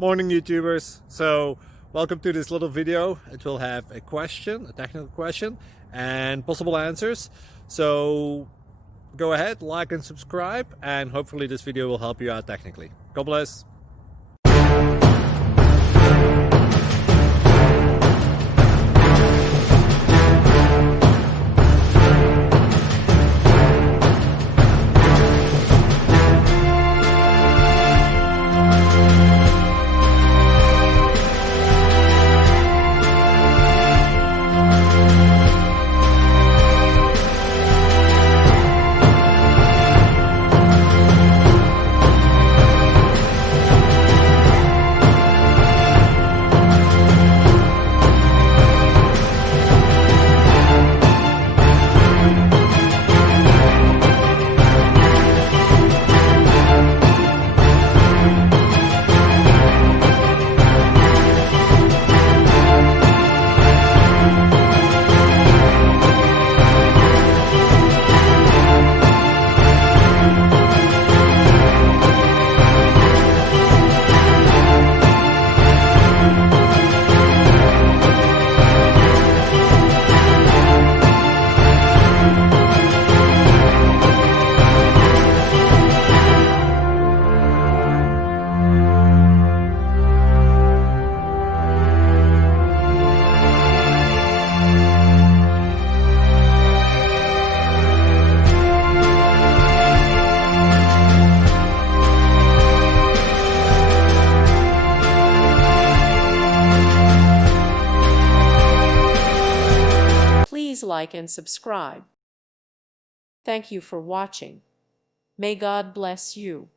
Morning YouTubers. So welcome to this little video. It will have a question, a technical question, and possible answers. So go ahead, like and subscribe, and hopefully this video will help you out technically. God bless. Please like and subscribe. Thank you for watching. May God bless you.